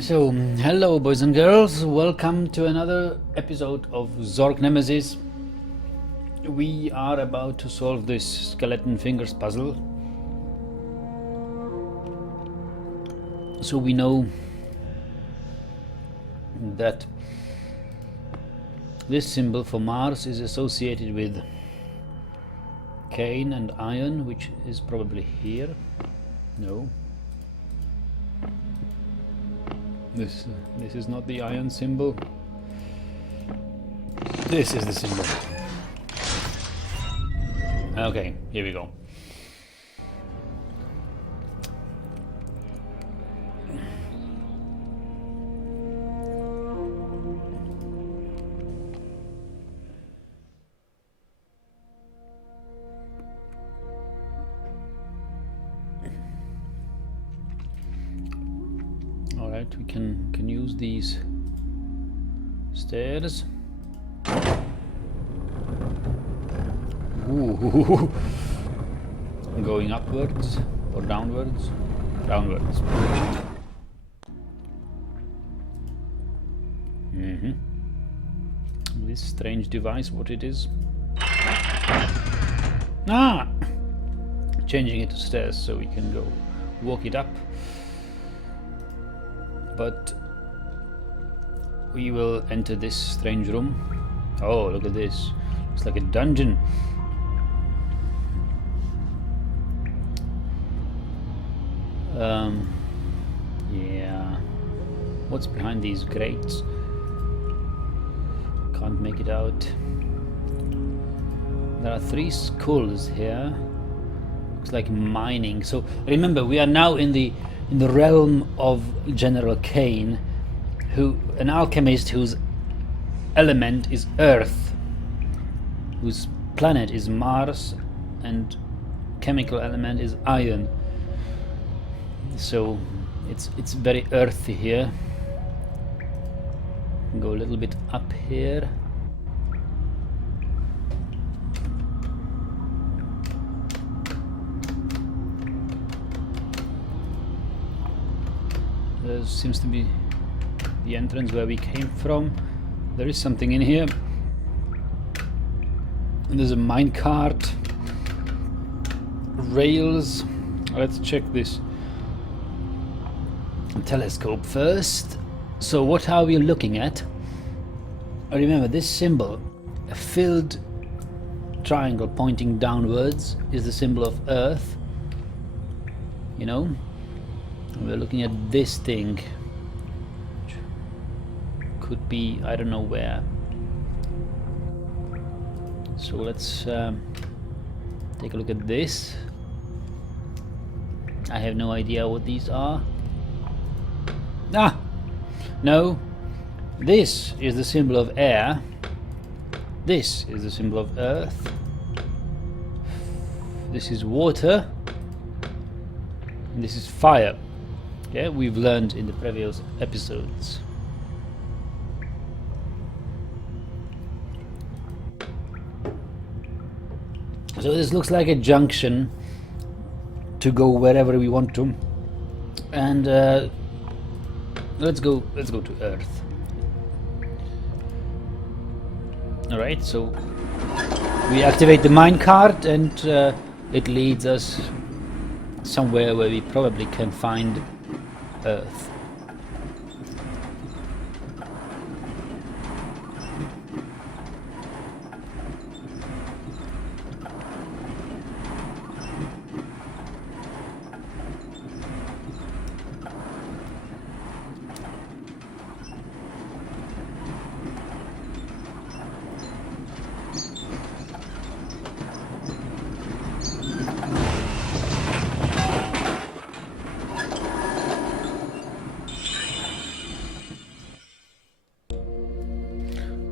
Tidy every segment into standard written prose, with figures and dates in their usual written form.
So, hello boys and girls, welcome to another episode of Zork Nemesis. We are about to solve this skeleton fingers puzzle. So we know that this symbol for Mars is associated with Cain and iron, which is probably here. No. This is not the iron symbol. This is the symbol. Okay, here we go. Alright, we can use these stairs. Ooh. Going upwards or downwards? Downwards. This strange device, what it is? Ah! Changing it to stairs so we can go walk it up. But we will enter this strange room. Oh, look at this. Looks like a dungeon. Yeah. What's behind these grates? Can't make it out. There are 3 skulls here. Looks like mining. So remember, we are now in the realm of General Cain, an alchemist whose element is Earth, whose planet is Mars, and chemical element is iron. So it's very earthy here. Go a little bit up here. There seems to be the entrance where we came from. There is something in here. And there's a minecart. Rails. Let's check this telescope first. So what are we looking at? Remember, this symbol, a filled triangle pointing downwards, is the symbol of Earth. You know? We're looking at this thing, which could be, I don't know where. So let's take a look at this. I have no idea what these are. Ah! No. This is the symbol of air. This is the symbol of earth. This is water. And this is fire. Yeah, we've learned in the previous episodes. So this looks like a junction to go wherever we want to, and let's go to Earth. All right, so we activate the minecart, and it leads us somewhere where we probably can find Earth.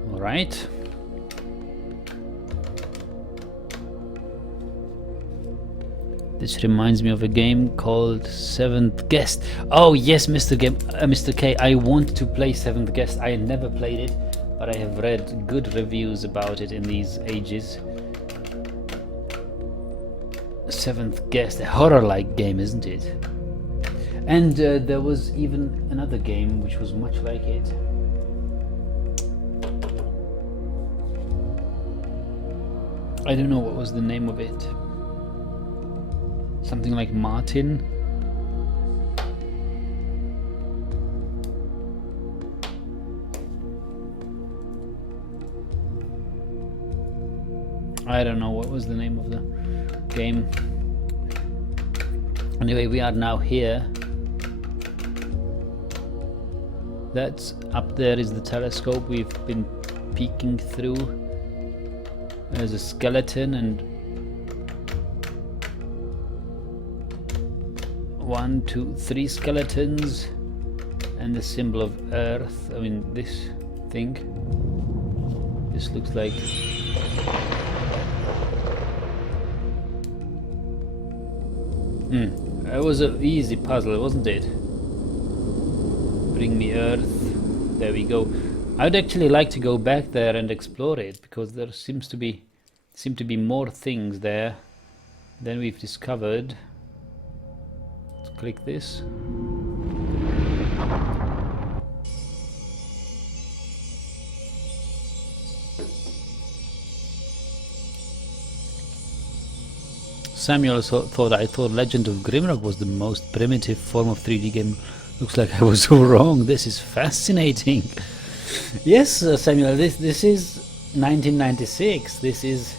Right. This reminds me of a game called Seventh Guest. Oh yes, Mr. K, I want to play Seventh Guest. I never played it, but I have read good reviews about it in these ages. Seventh Guest, a horror-like game, isn't it? And there was even another game which was much like it. I don't know what was the name of it. Something like Martin. I don't know what was the name of the game. Anyway, we are now here. That's up there is the telescope we've been peeking through. There's a skeleton and 1, 2, 3 skeletons and the symbol of Earth. I mean, this thing. This looks like it was an easy puzzle, wasn't it? Bring me Earth. There we go. I'd actually like to go back there and explore it, because there seem to be more things there than we've discovered. Let's click this. Samuel thought Legend of Grimrock was the most primitive form of 3D game. Looks like I was so wrong. This is fascinating. Yes, Samuel, this is 1996. This is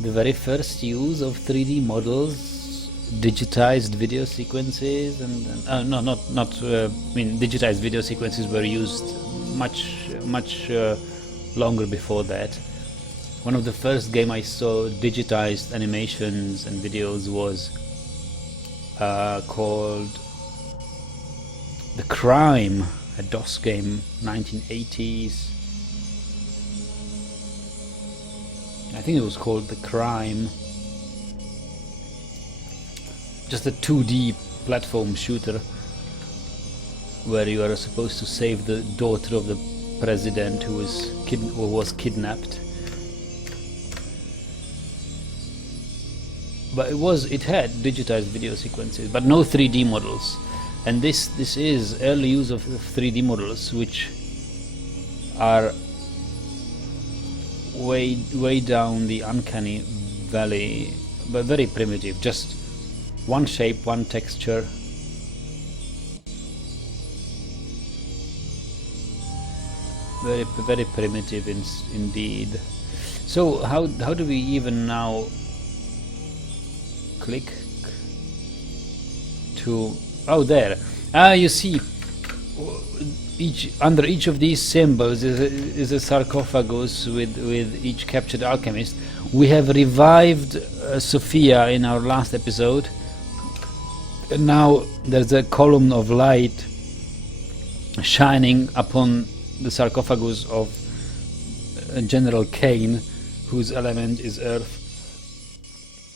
the very first use of 3D models, digitized video sequences, and I mean, digitized video sequences were used much longer before that. One of the first game I saw digitized animations and videos was called The Crime, a DOS game, 1980s. I think it was called The Crime. Just a 2D platform shooter where you are supposed to save the daughter of the president who was kidnapped. But it had digitized video sequences, but no 3D models. And this is early use of 3D models, which are way down the uncanny valley, but very primitive. Just one shape, one texture. Very primitive indeed. So how do we even now click to there? You see, under each of these symbols is a sarcophagus with each captured alchemist. We have revived Sophia in our last episode, and now there's a column of light shining upon the sarcophagus of General Kane, whose element is Earth.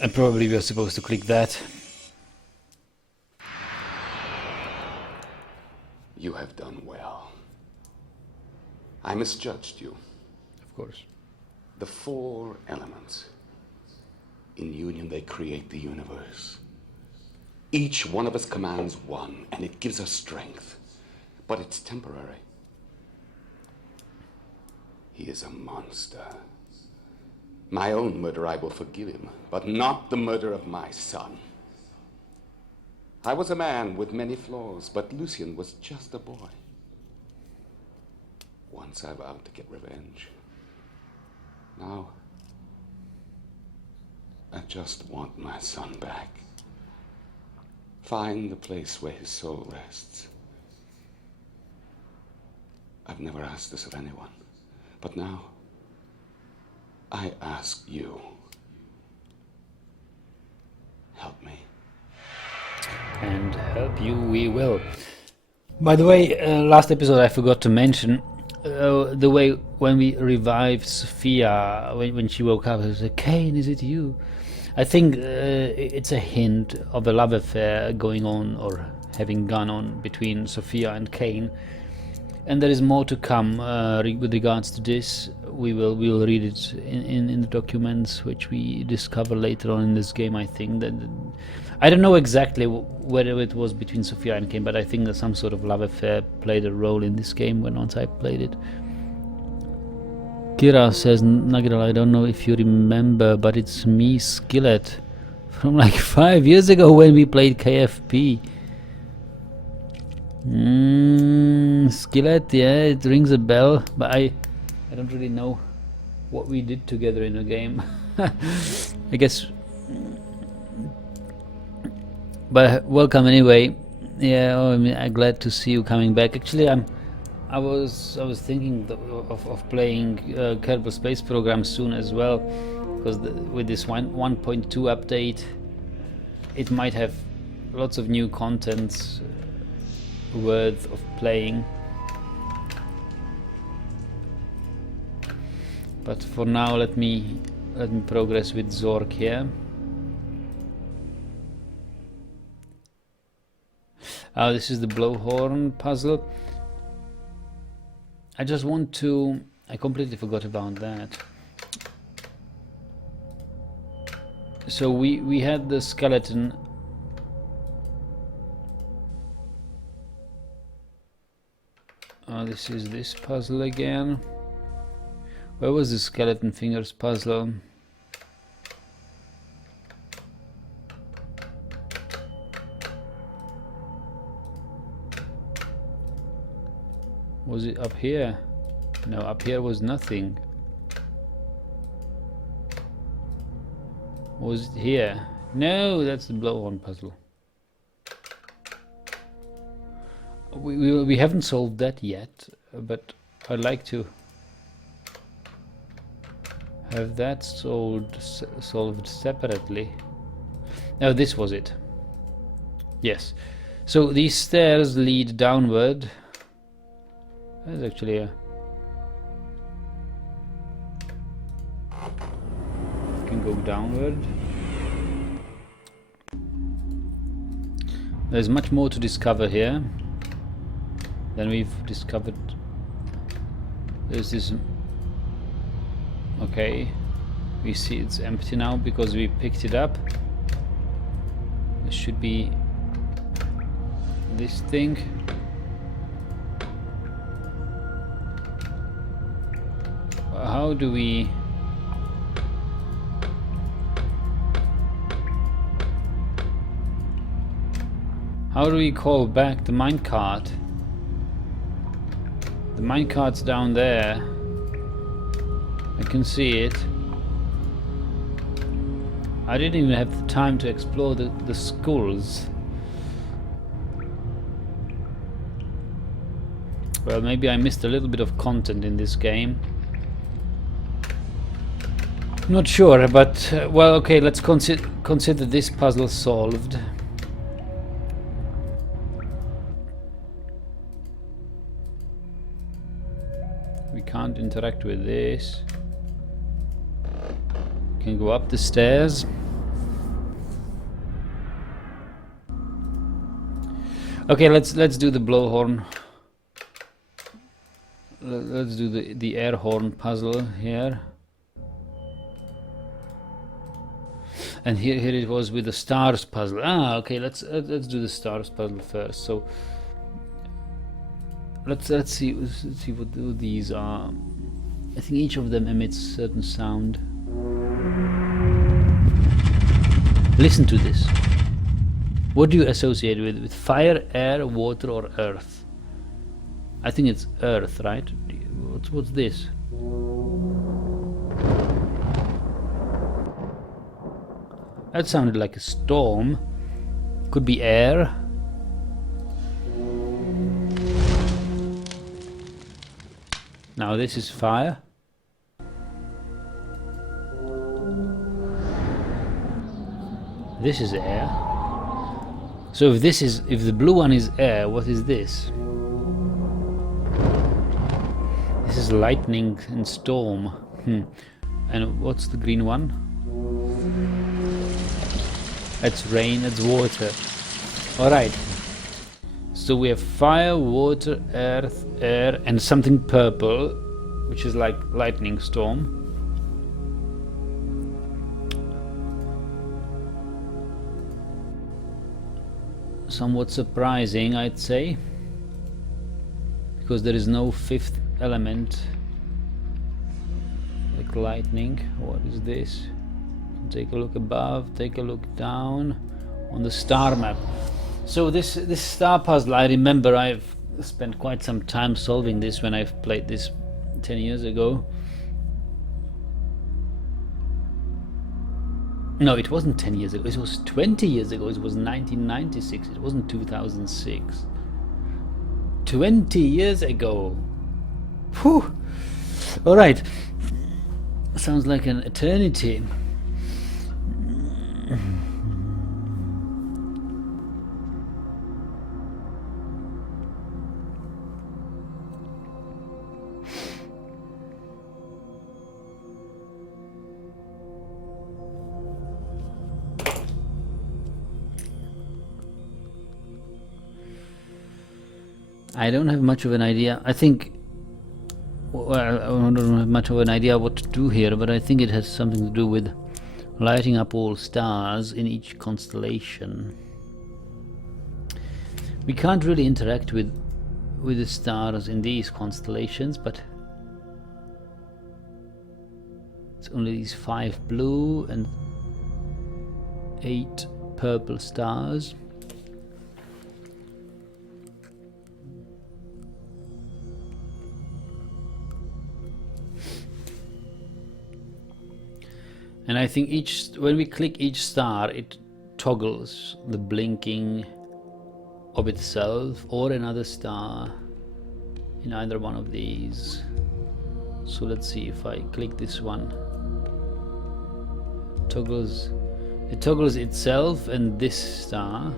And probably we are supposed to click that. You have done well. I misjudged you. Of course. The 4 elements. In union they create the universe. Each one of us commands one, and it gives us strength. But it's temporary. He is a monster. My own murder I will forgive him, but not the murder of my son. I was a man with many flaws, but Lucien was just a boy. Once I vowed to get revenge. Now, I just want my son back. Find the place where his soul rests. I've never asked this of anyone, but now I ask you. Help me. And help you we will. By the way, last episode I forgot to mention the way when we revived Sophia, when she woke up, I was like, Kane, is it you? I think it's a hint of a love affair going on or having gone on between Sophia and Kane. And there is more to come with regards to this. We will read it in the documents which we discover later on in this game. I think that I don't know exactly whether it was between Sophia and Cain, but I think that some sort of love affair played a role in this game when once I played it. Kira says, Nagidal, I don't know if you remember, but it's me, Skillet, from like 5 years ago when we played KFP. Skillet, yeah, it rings a bell, but I don't really know what we did together in a game. I guess, but welcome anyway. Yeah, I'm glad to see you coming back. Actually, I was thinking of playing Kerbal Space Program soon as well, because with this 1.2 update, it might have lots of new contents worth of playing. But for now, let me progress with Zork here. Oh, this is the blowhorn puzzle. I just want to... I completely forgot about that. So we had the skeleton. This is this puzzle again. Where was the skeleton fingers puzzle? Was it up here? No, up here was nothing. Was it here? No, that's the blowhorn puzzle. We haven't solved that yet, but I'd like to have that solved separately. No, this was it. Yes. So these stairs lead downward. There's actually a... can go downward. There's much more to discover here than we've discovered. There's this... okay, we see it's empty now because we picked it up. There should be this thing. How do we... how do we call back the minecart? The minecart's down there. I can see it. I didn't even have the time to explore the skulls. Well, maybe I missed a little bit of content in this game. Not sure, but well, okay, let's consider this puzzle solved. We can't interact with this. We can go up the stairs. Okay, let's do the blowhorn. Let's do the air horn puzzle here. And here it was with the stars puzzle. Ah, okay. Let's do the stars puzzle first. So let's see what these are. I think each of them emits certain sound. Listen to this. What do you associate with fire, air, water, or earth? I think it's earth, right? What's this? That sounded like a storm. Could be air. Now this is fire. This is air. So if the blue one is air, what is this? This is lightning and storm. And what's the green one? That's rain, that's water. Alright. So we have fire, water, earth, air, and something purple, which is like lightning storm. Somewhat surprising, I'd say, because there is no fifth element like lightning. What is this? Take a look above, take a look down on the star map. So this star puzzle, I remember I've spent quite some time solving this when I've played this 10 years ago. No, it wasn't 10 years ago, it was 20 years ago, it was 1996, it wasn't 2006. 20 years ago! Whew! Alright. Sounds like an eternity. I don't have much of an idea. I think, well, I don't have much of an idea what to do here, but I think it has something to do with lighting up all stars in each constellation. We can't really interact with the stars in these constellations, but it's only these 5 blue and 8 purple stars. And I think when we click each star, it toggles the blinking of itself or another star in either one of these. So let's see if I click this one. It toggles itself and this star.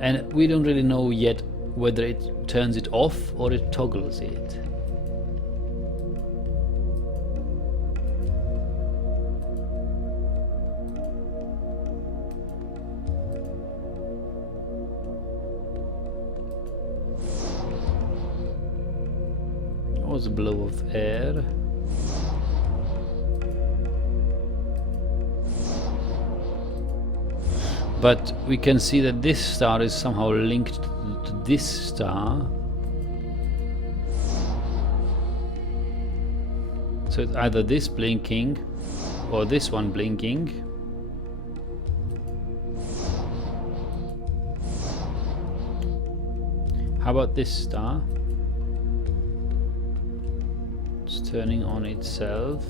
And we don't really know yet whether it turns it off or it toggles it. Was a blow of air. But we can see that this star is somehow linked to this star. So it's either this blinking or this one blinking. How about this star? Turning on itself.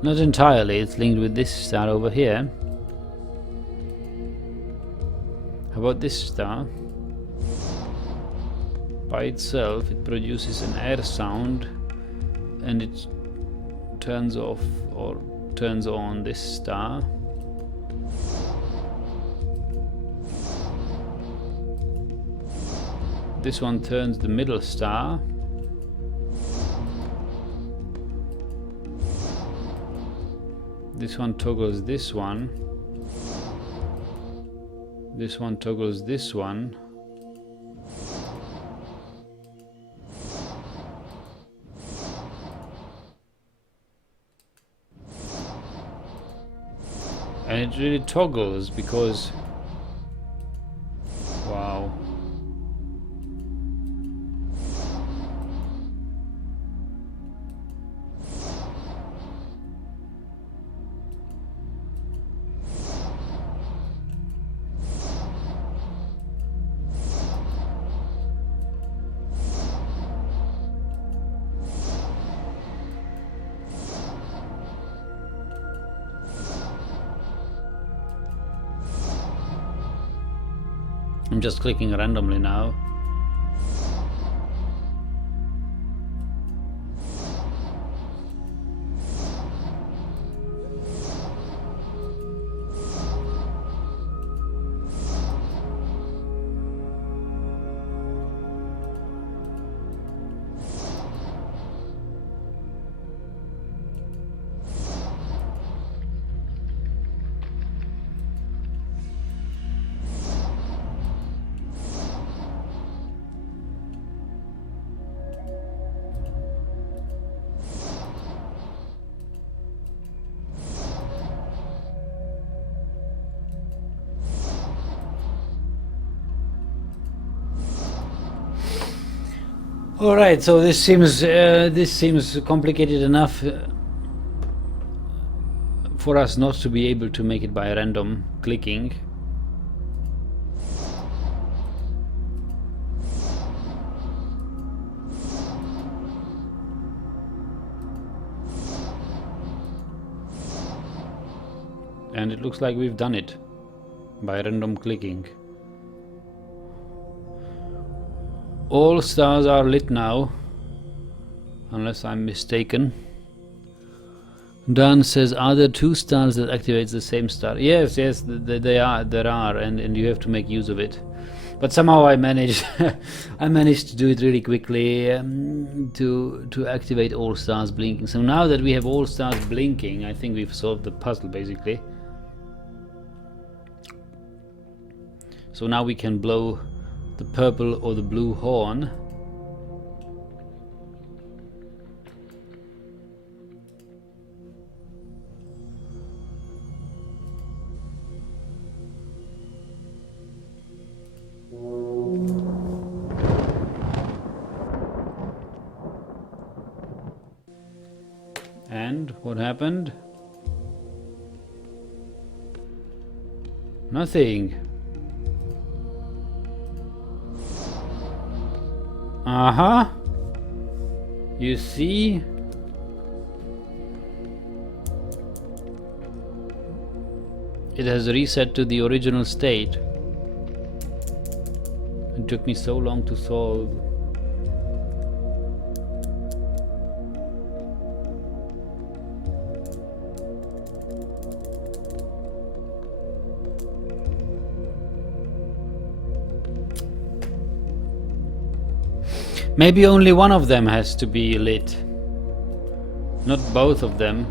Not entirely, it's linked with this star over here. How about this star? By itself it produces an air sound and it turns off or turns on this star. This one turns the middle star. This one toggles this one. This one toggles this one. And it really toggles because, wow. I'm just clicking randomly now. All right, so this seems complicated enough for us not to be able to make it by random clicking. And it looks like we've done it by random clicking. All stars are lit now, unless I'm mistaken. Dan says, are there two stars that activates the same star? Yes, there are, and you have to make use of it. But somehow I managed, I managed to do it really quickly to activate all stars blinking. So now that we have all stars blinking, I think we've solved the puzzle basically. So now we can blow the purple or the blue horn. And what happened? Nothing. Uh-huh. You see? It has reset to the original state. It took me so long to solve. Maybe only one of them has to be lit, not both of them.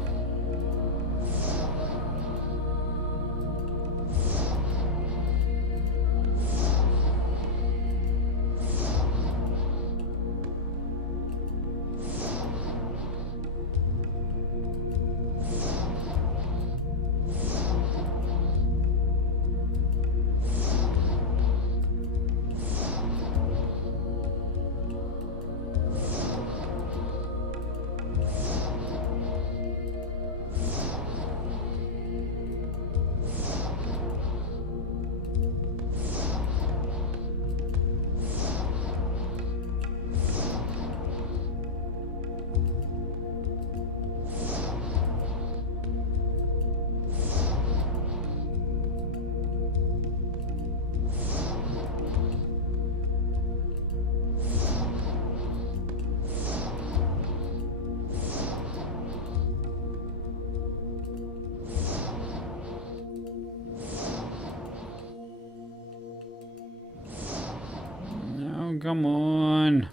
No, come on.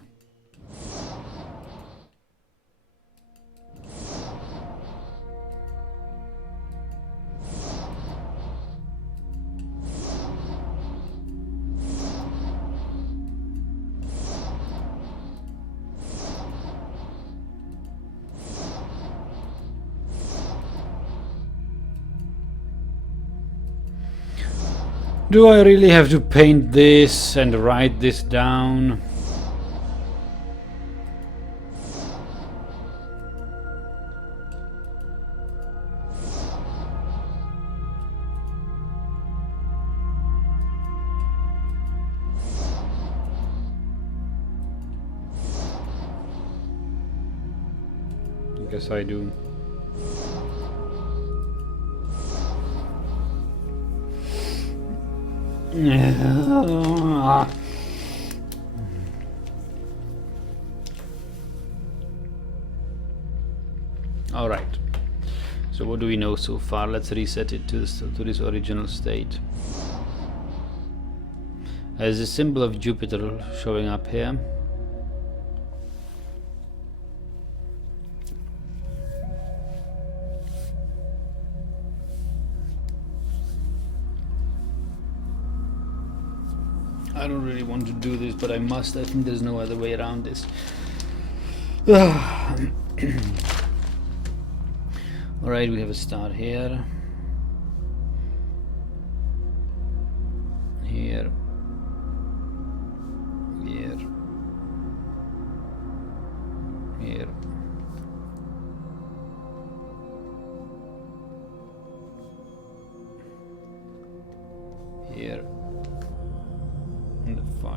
Do I really have to paint this and write this down? I guess I do. All right. So what do we know so far? Let's reset it to this original state. There's a symbol of Jupiter showing up here. I don't really want to do this, but I must. I think there's no other way around this. Alright, we have a star here. Here. Here.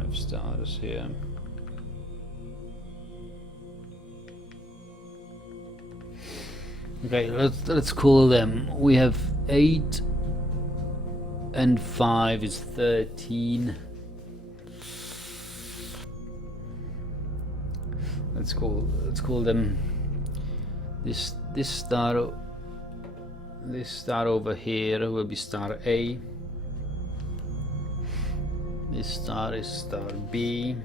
5 stars here. Okay, let's call them. We have 8 and 5 is 13. Let's call them this star over here will be star A. This star is star B.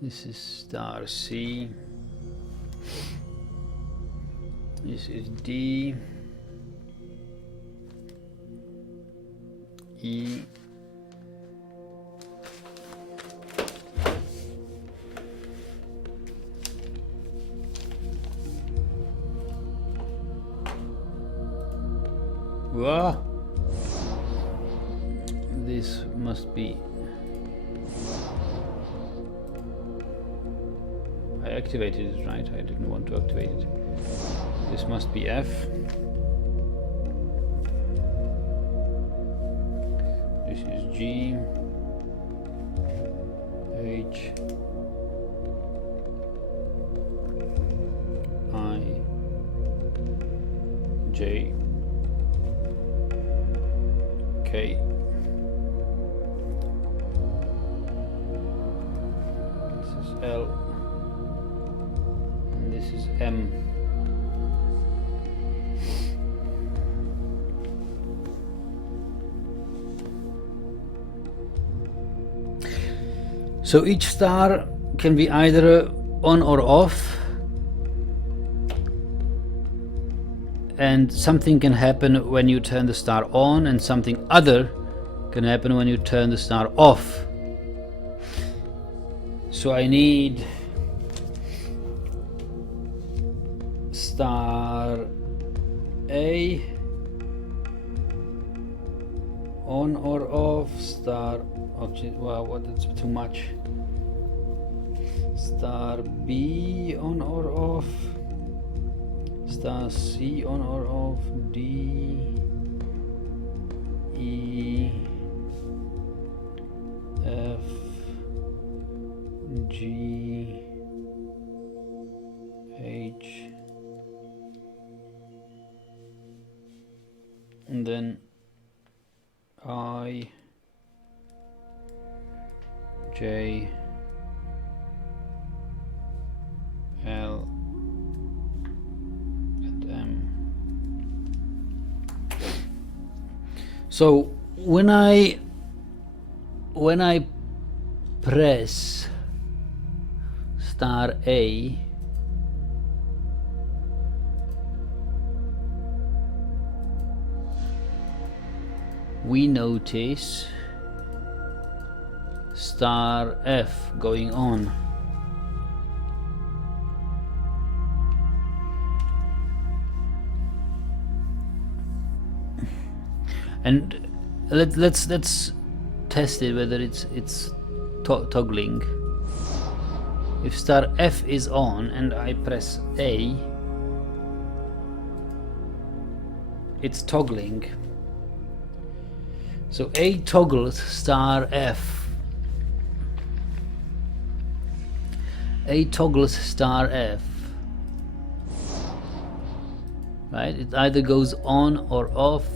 This is star C. This is D, E, wow. This must be. I activated it, right? I didn't want to activate it. This must be F. This is G, H, I, J, K. This is L, and this is M. So each star can be either on or off, and something can happen when you turn the star on, and something other can happen when you turn the star off. So I need star A on or off, star object, wow, what, that's too much. Star B on or off, star C on or off, D, E, F, G, H, and then I, J, L, and M. So when I press star A, we notice star F going on. And let's test it whether it's toggling. If star F is on and I press A, it's toggling. So A toggles star F. A toggles star F. Right? It either goes on or off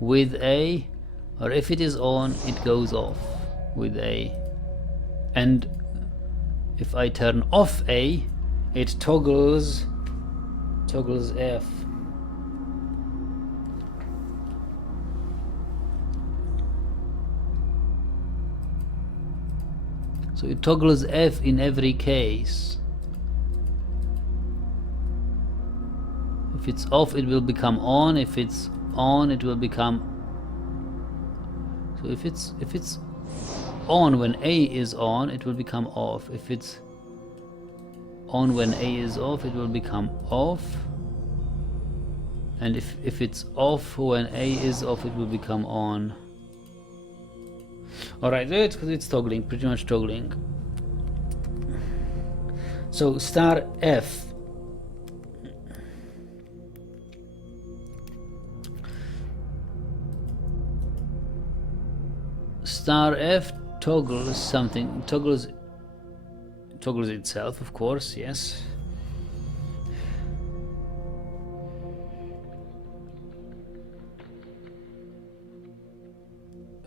with A, or if it is on, it goes off with A. And if I turn off A, it toggles F. So it toggles F in every case. If it's off, it will become on. If it's on, it will become. So if it's on when A is on, it will become off. If it's on when A is off, it will become off. And if it's off when A is off, it will become on. Alright, it's toggling, pretty much toggling. So star F. Star F toggles something. Toggles itself, of course, yes.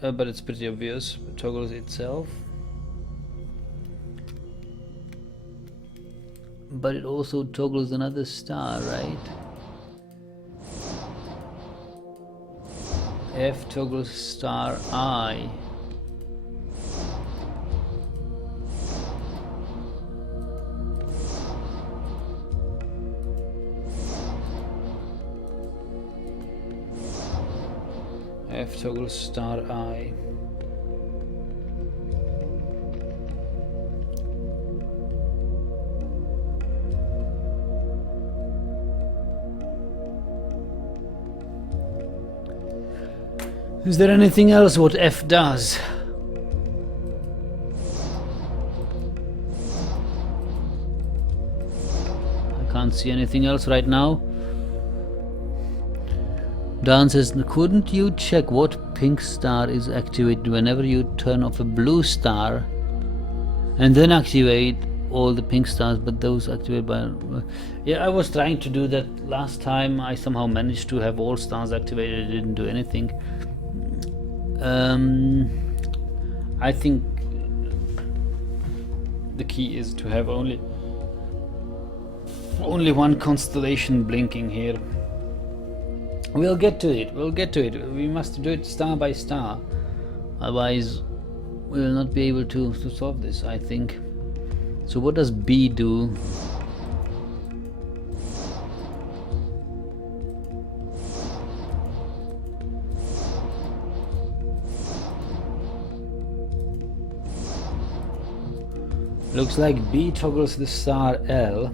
But it's pretty obvious. Toggles itself. But it also toggles another star, right? F toggles star I. F toggles star I. Is there anything else what F does? I can't see anything else right now. Dan says, couldn't you check what pink star is activated whenever you turn off a blue star and then activate all the pink stars, but those activated by... Yeah, I was trying to do that last time. I somehow managed to have all stars activated. It didn't do anything. I think the key is to have only one constellation blinking here. We'll get to it. We must do it star by star, otherwise we will not be able to solve this, I think. So what does B do? Looks like B toggles the star L.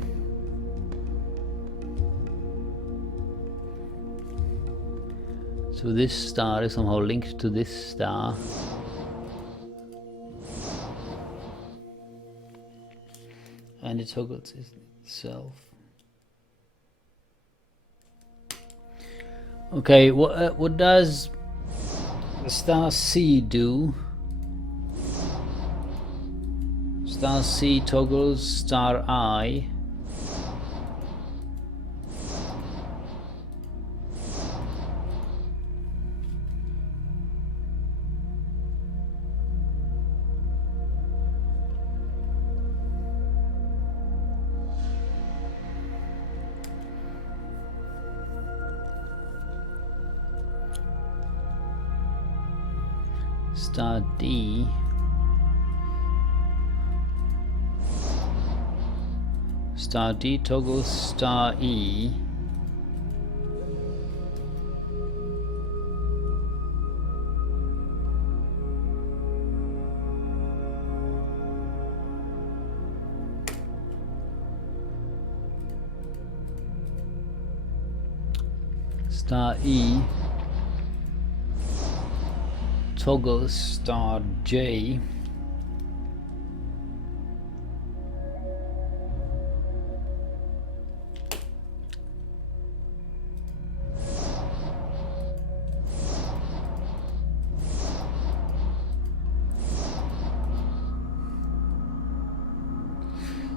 So this star is somehow linked to this star. And it toggles itself. Okay, what does the star C do? Star C toggles star I. Star D. Star D toggles star E. Star E toggles star J.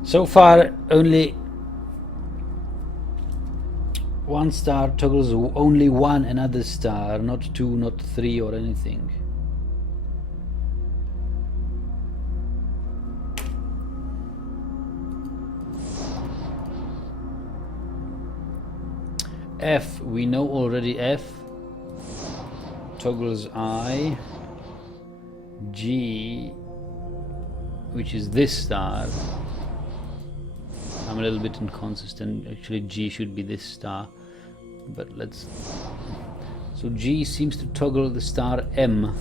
So far, only one star toggles only one another star, not two, not three, or anything. F, we know already F toggles I. G, which is this star. I'm a little bit inconsistent. Actually, G should be this star, but let's... So G seems to toggle the star M.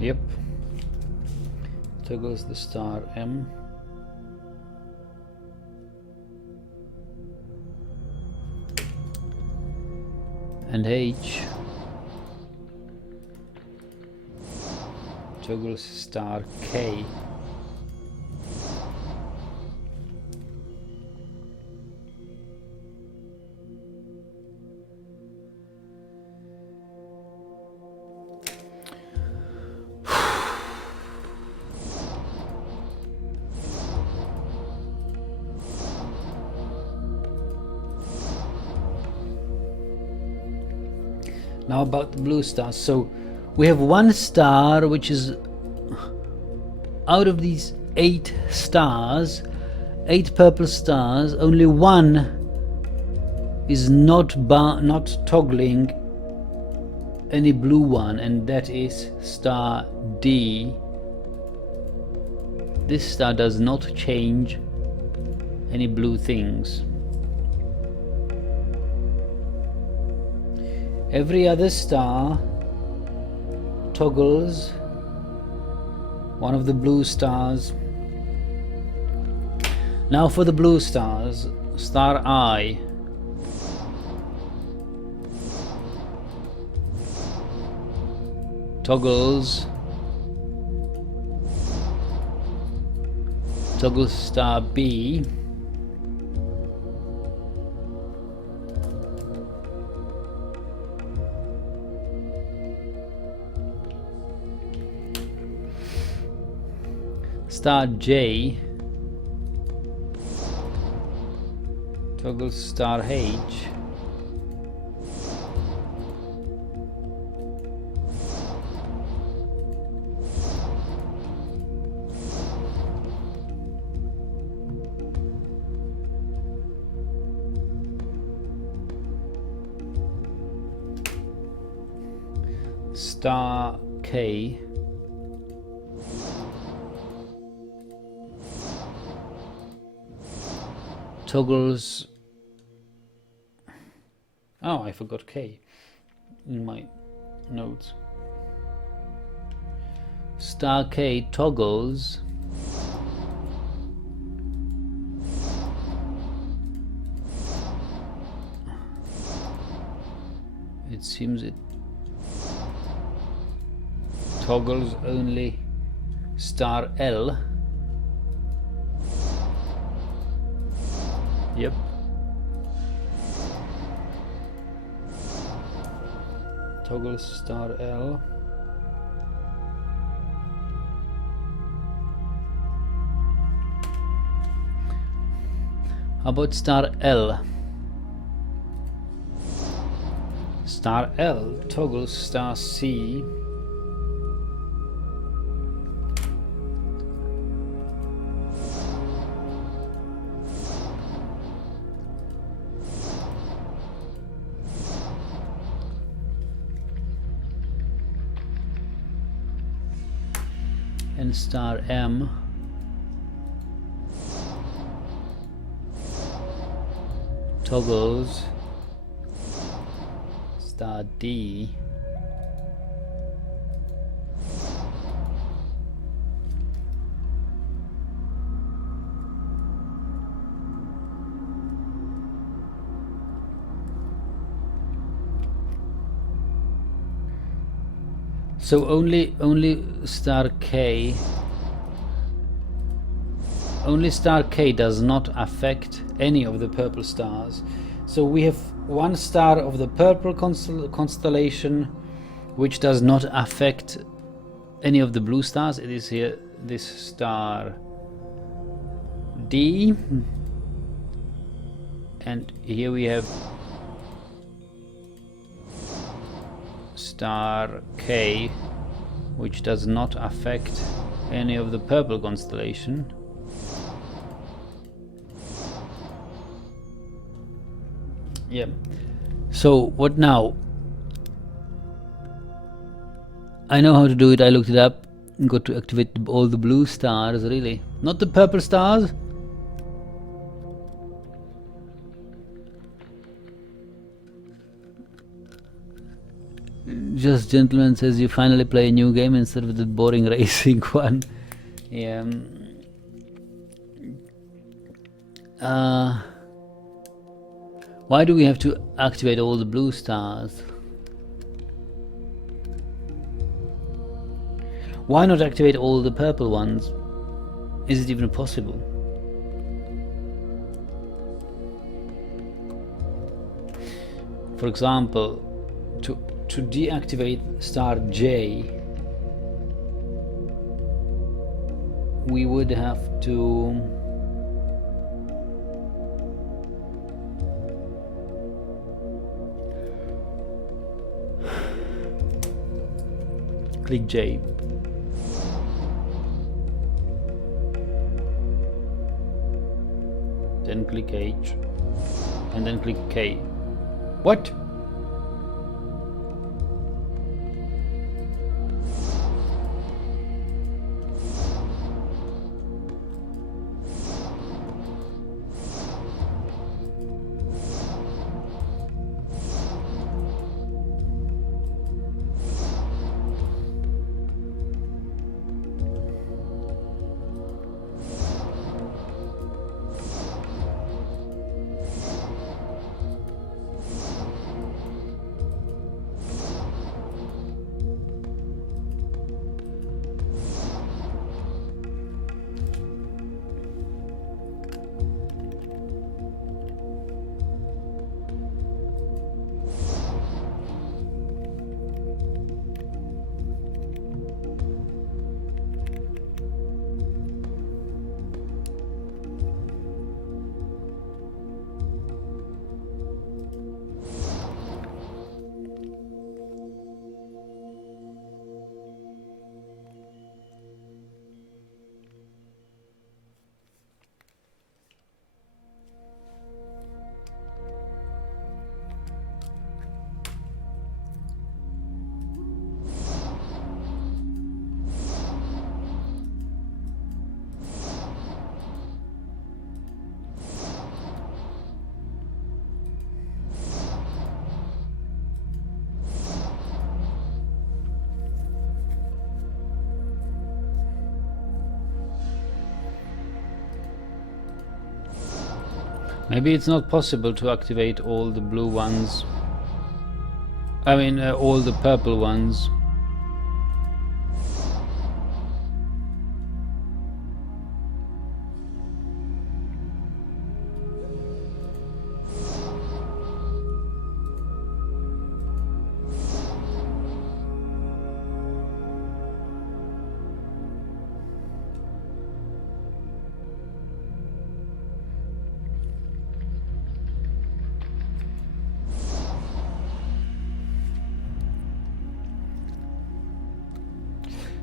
Yep. Toggles the star M. And H toggles star K. Now about the blue stars. So we have one star which is out of these 8 stars, 8 purple stars, only one is not toggling any blue one, and that is star D. This star does not change any blue things. Every other star toggles one of the blue stars. Now for the blue stars, star I. Toggles star B. Star J toggles star H. Star K toggles. Oh, I forgot K in my notes. Star K toggles it seems it toggles only star L. Yep. Toggles star L. How about star L? Star L toggles star C. And star M toggles star D. So only star K, only star K does not affect any of the purple stars. So we have one star of the purple constellation which does not affect any of the blue stars. It is here this star D, and here we have star K, which does not affect any of the purple constellation. Yeah. So what now? I know how to do it. I looked it up. Got to activate all the blue stars, really. Not the purple stars. Just Gentleman says you finally play a new game instead of the boring racing one. Yeah. Why do we have to activate all the blue stars? Why not activate all the purple ones? Is it even possible? For example, to deactivate star J, we would have to Click J. Then click H. And then click K. What? Maybe it's not possible to activate all the blue ones. I mean, all the purple ones.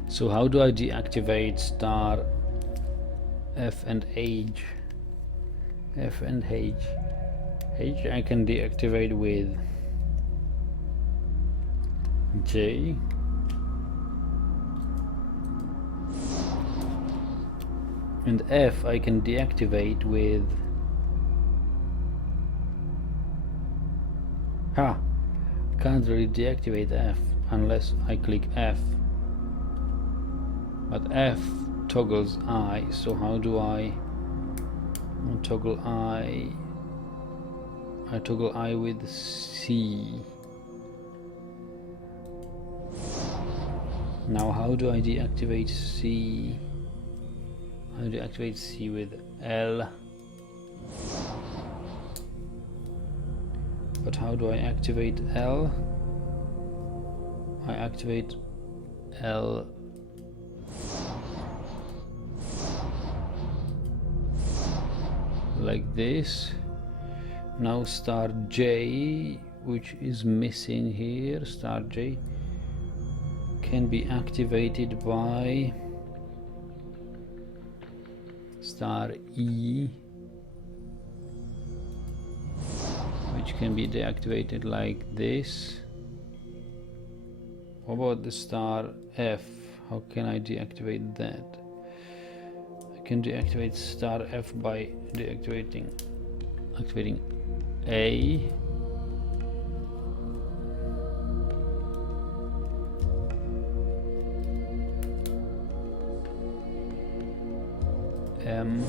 So how do I deactivate star F and H? F and H. H I can deactivate with J. And F I can deactivate with can't really deactivate F unless I click F. But F toggles I, so how do I toggle I? I toggle I with C. Now how do I deactivate C? I deactivate C with L. But how do I activate L? I activate L like this. Now star J, which is missing here, star J can be activated by star E, which can be deactivated like this. What about the star F? How can I deactivate that? I can deactivate star F by activating A, M,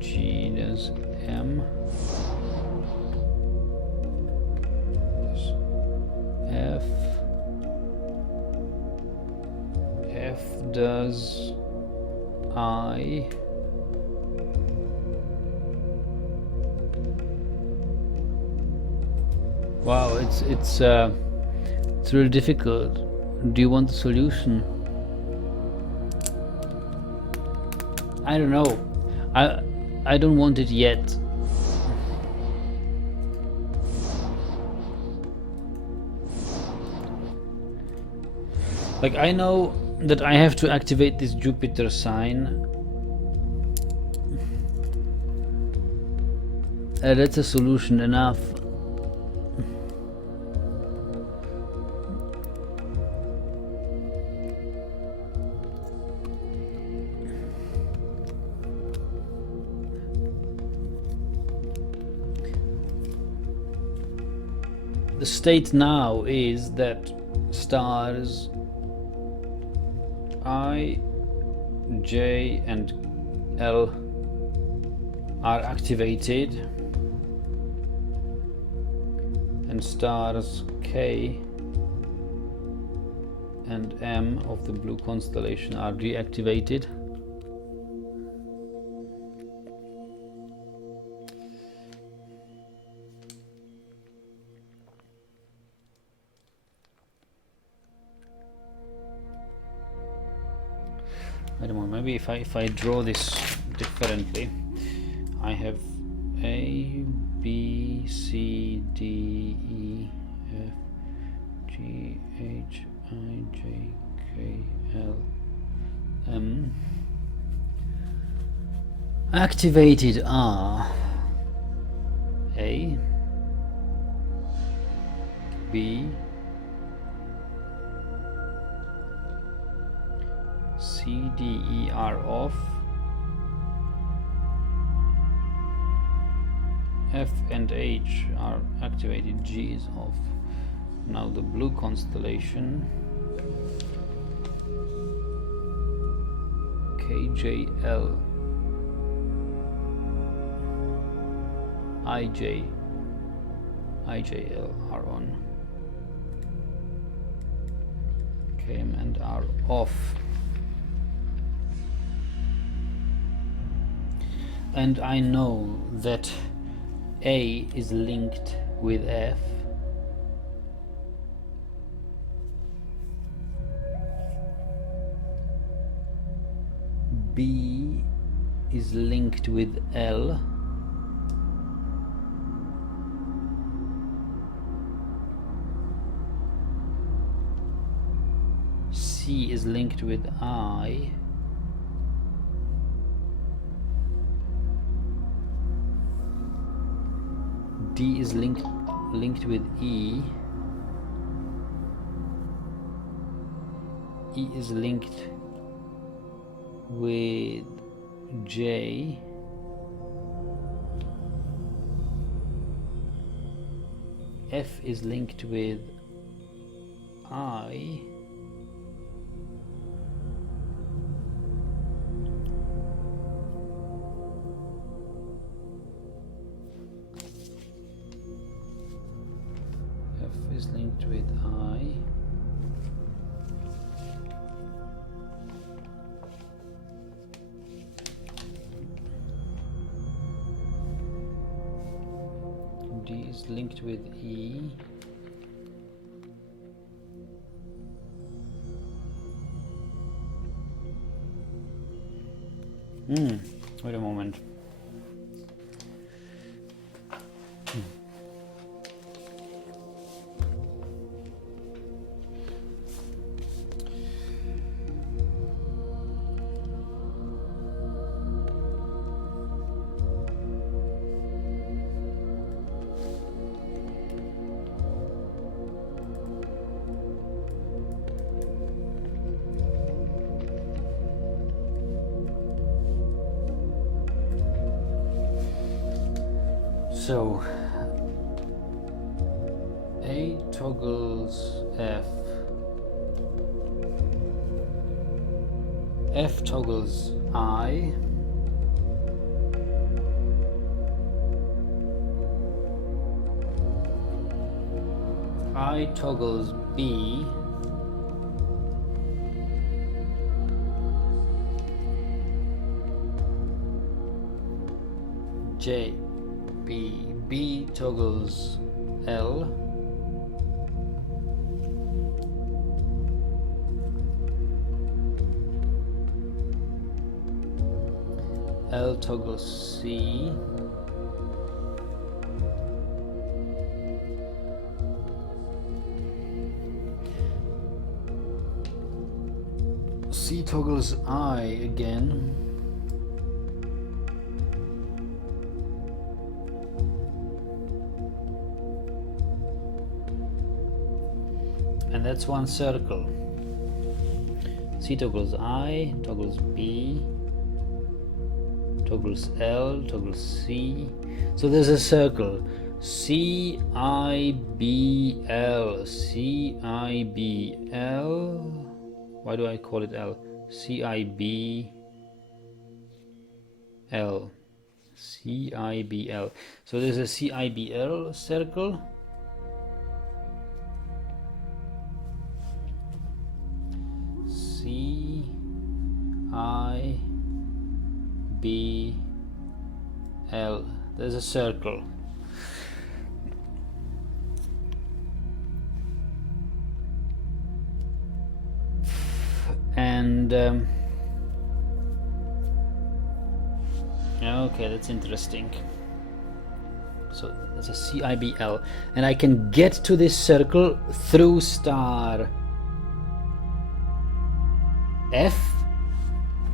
G does M, F, F does I, wow, it's really difficult. Do you want the solution? I don't know. I don't want it yet. Like, I know that I have to activate this Jupiter sign. That's a solution enough. The state now is that stars I, J, and L are activated, and stars K and M of the blue constellation are deactivated. I don't know, maybe if I draw this differently, I have A, B, C, D, E, F, G, H, I, J, K, L, M. Activated are A, B, C, D, E are off, F and H are activated, G is off. Now the blue constellation, K, J, L, I, J, L are on, K, M and R off. And I know that A is linked with F, B is linked with L, C is linked with I, D is linked with E, E is linked with J, F is linked with I, F is linked with I, D is linked with E, wait a moment. So A toggles F, F toggles I, I toggles B, J, B, B toggles L, L toggles C, C toggles I again. And that's one circle. C toggles I, toggles B, toggles L, toggles C. So there's a circle. C I B L, C I B L. Why do I call it L? C I B L, C I B L. So there's a C I B L circle. C I B L. There's a circle. And okay, that's interesting. So it's a CIBL, and I can get to this circle through star F,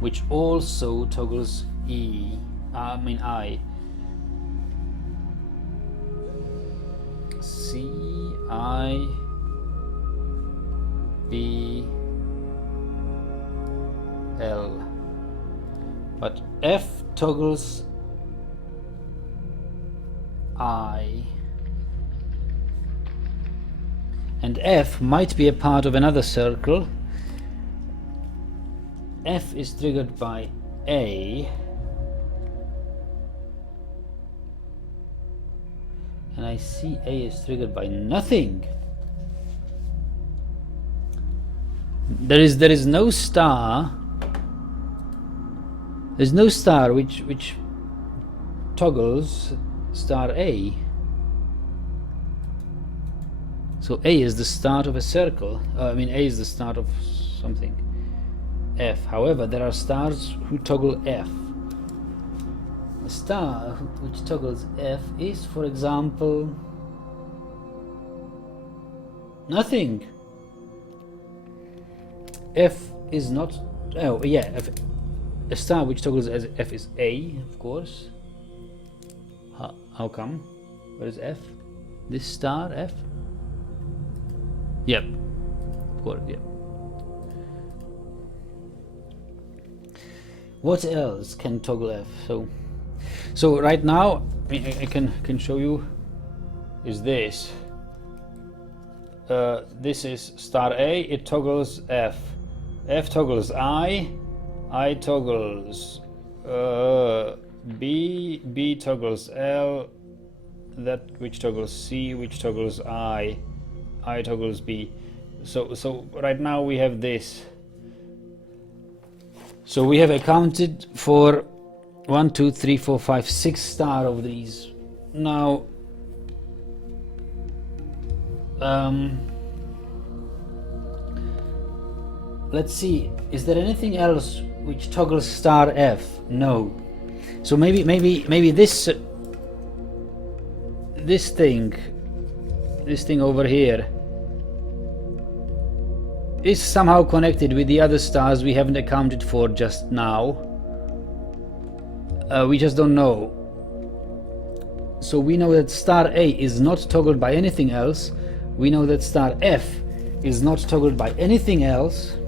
which also toggles I. C I B L, but F toggles I, and F might be a part of another circle. F is triggered by A, and I see A is triggered by nothing. There is no star. There's no star which toggles star A. So A is the start of a circle. A is the start of something. F. However, there are stars who toggle F. A star which toggles F is, for example, nothing. F is not. Oh yeah. A star which toggles as F is A, of course. How come? Where is F? This star F? Yep. Of course, yep. What else can toggle F? So right now I can show you is this. This is star A, it toggles F. F toggles I toggles B toggles L, that which toggles C, which toggles I toggles B. So right now we have this. So we have accounted for 1, 2, 3, 4, 5, 6 star of these. Now let's see, is there anything else which toggles star F? No. So maybe this thing over here is somehow connected with the other stars we haven't accounted for just now. We just don't know. So we know that star A is not toggled by anything else. We know that star F is not toggled by anything else.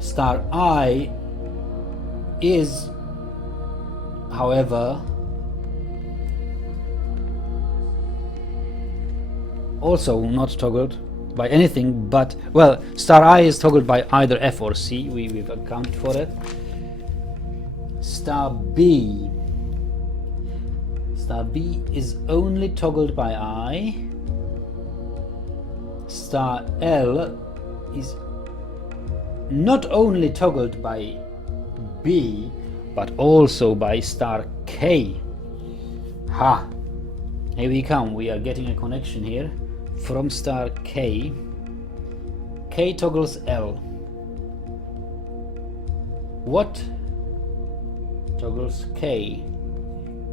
Star I is, however, also not toggled by anything but, well, star I is toggled by either F or C. We've accounted for it. Star B is only toggled by I. Star L is not only toggled by B, but also by star K. Ha! Here we come, we are getting a connection here from star K. K toggles L. What toggles K?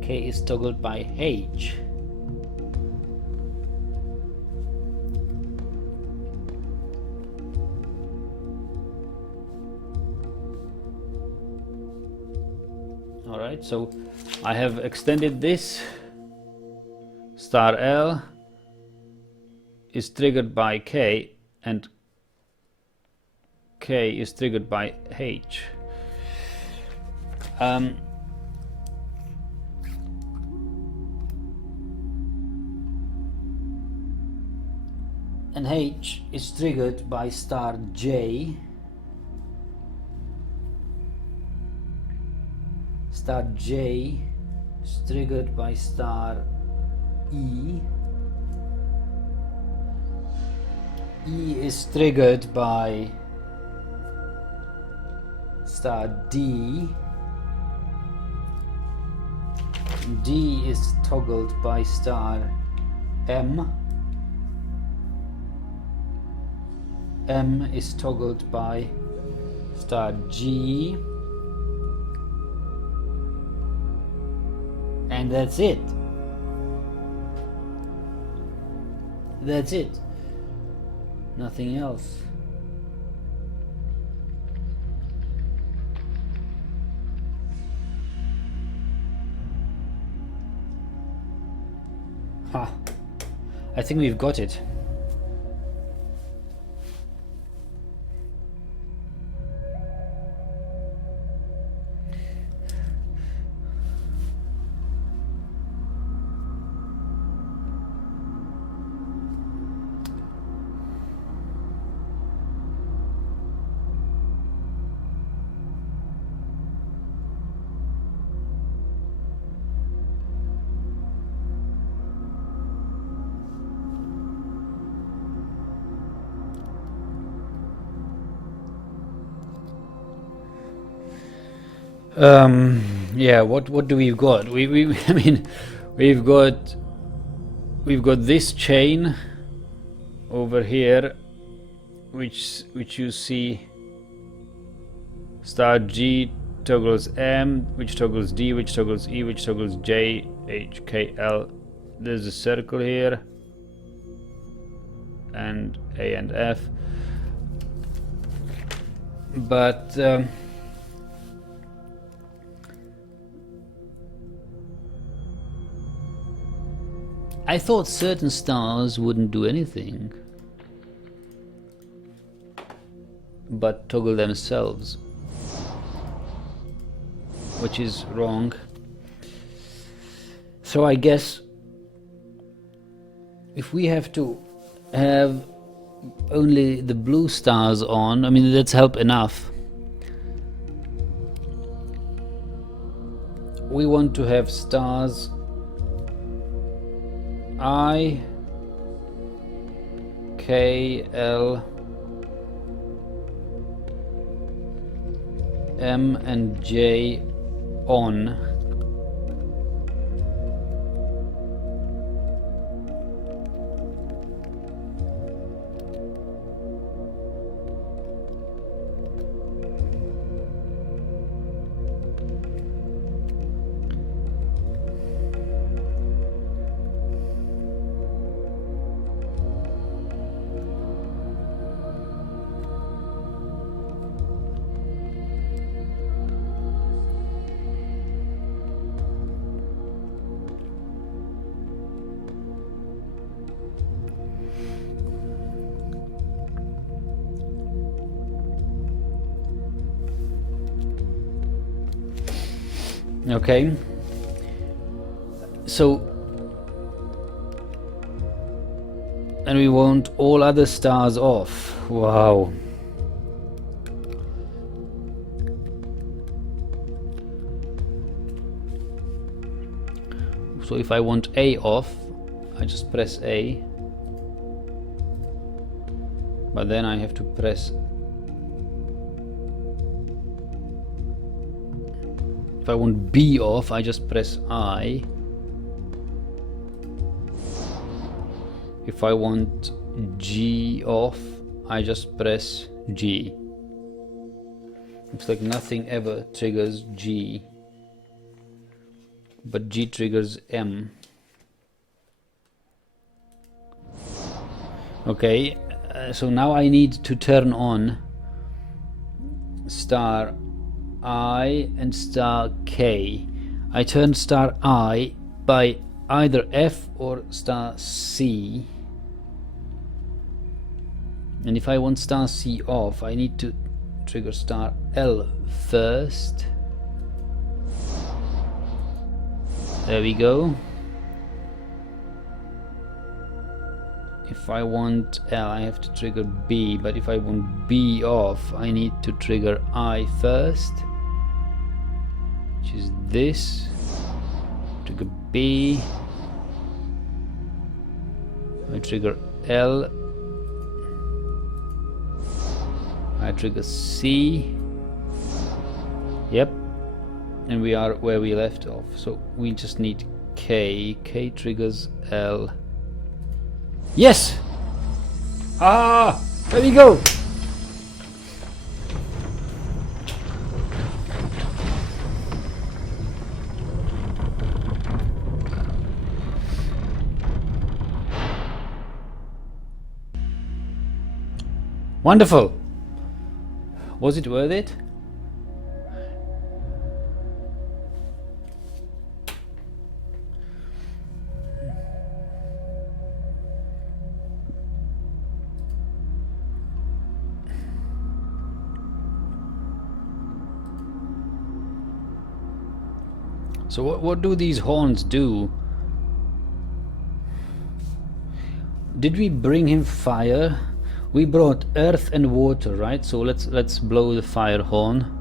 K is toggled by H. right? So I have extended this. Star L is triggered by K, and K is triggered by H. And H is triggered by star J. Star J is triggered by star E. E is triggered by star D. D is toggled by star M. M is toggled by star G. And that's it. That's it. Nothing else. Ha. I think we've got it. Yeah, what do we've got? We I mean, we've got this chain over here, which you see star G toggles M, which toggles D, which toggles E, which toggles J, H, K, L. There's a circle here, and A and F. But I thought certain stars wouldn't do anything but toggle themselves, which is wrong. So I guess if we have to have only the blue stars on, I mean, that's help enough. We want to have stars I, K, L, M and J on. Okay, so, and we want all other stars off. Wow. So if I want A off, I just press A, but then I have to press. If I want B off, I just press I. If I want G off, I just press G. It's like nothing ever triggers G, but G triggers M. Okay, so now I need to turn on star I and star K. I turn star I by either F or star C. And if I want star C off, I need to trigger star L first. There we go. If I want L, I have to trigger B, but if I want B off, I need to trigger I first, which is this. Trigger B. I trigger L. I trigger C. Yep. And we are where we left off. So we just need K. K triggers L. Yes! Ah! There we go! Wonderful! Was it worth it? So what do these horns do? Did we bring him fire? We brought earth and water, right? So let's blow the fire horn.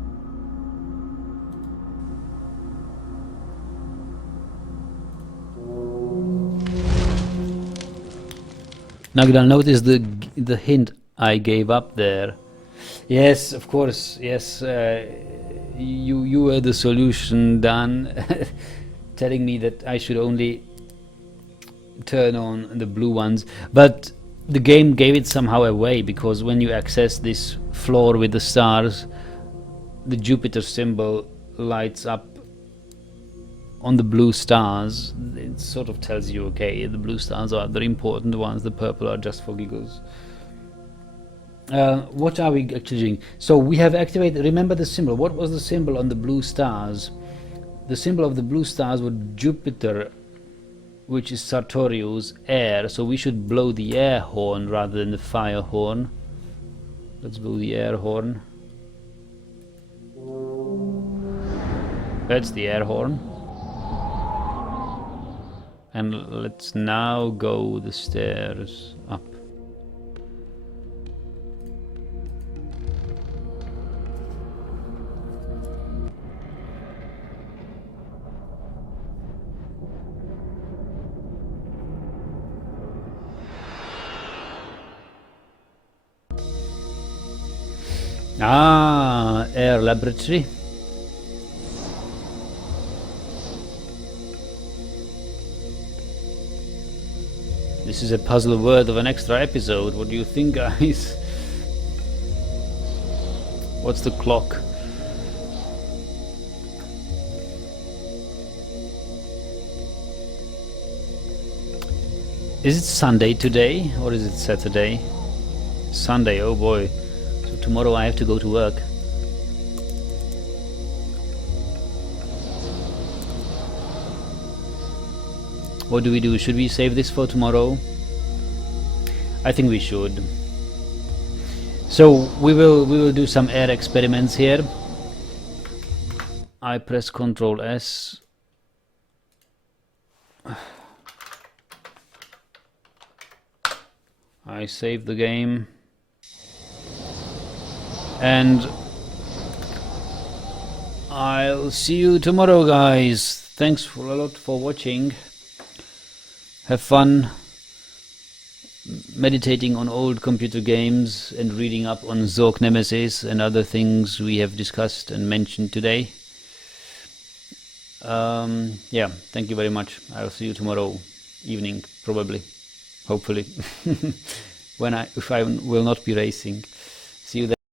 Nagdal, notice the hint I gave up there. Yes, of course. Yes, you were the solution, Dan, telling me that I should only turn on the blue ones, but the game gave it somehow away, because when you access this floor with the stars, the Jupiter symbol lights up on the blue stars. It sort of tells you, okay, the blue stars are the important ones, the purple are just for giggles. What are we actually doing? So we have activated, remember the symbol. What was the symbol on the blue stars? The symbol of the blue stars was Jupiter, which is Sartorius, air. So we should blow the air horn rather than the fire horn. Let's blow the air horn. That's the air horn. And let's now go the stairs up. Ah, air laboratory. This is a puzzle worth of an extra episode. What do you think, guys? What's the clock? Is it Sunday today or is it Saturday? Sunday, oh boy. So tomorrow I have to go to work. What do we do? Should we save this for tomorrow? I think we should. So we will do some air experiments here. I press Ctrl S. I save the game. And I'll see you tomorrow, guys. Thanks a lot for watching. Have fun meditating on old computer games and reading up on Zork Nemesis and other things we have discussed and mentioned today. Yeah, thank you very much. I'll see you tomorrow evening, probably, hopefully, if I will not be racing.